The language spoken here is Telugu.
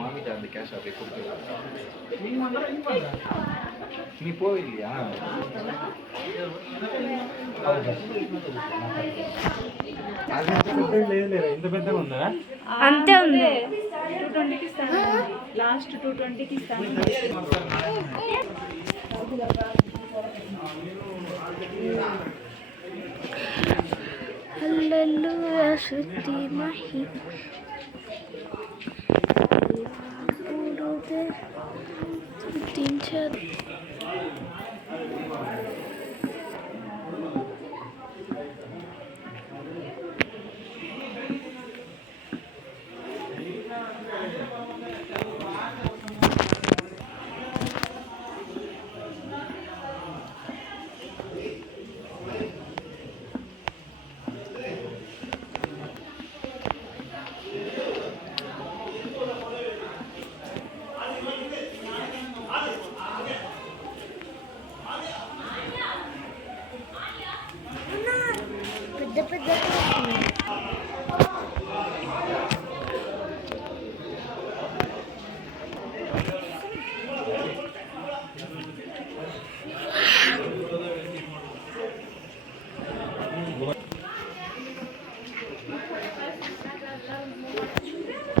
ಮಾಮಿಗೆ ಅದು ಕ್ಯಾಶ್ ಆಗಬೇಕು ನೀ ಪೋಯಿಲ್ಯಾ ఇంత పెద్ద ఉందా అంతే ఉంది 220కి ఇస్తాను లాస్ట్ 220కి ఇస్తాను హల్లెలూయా స్తుతి మహిమ స్తుతించదు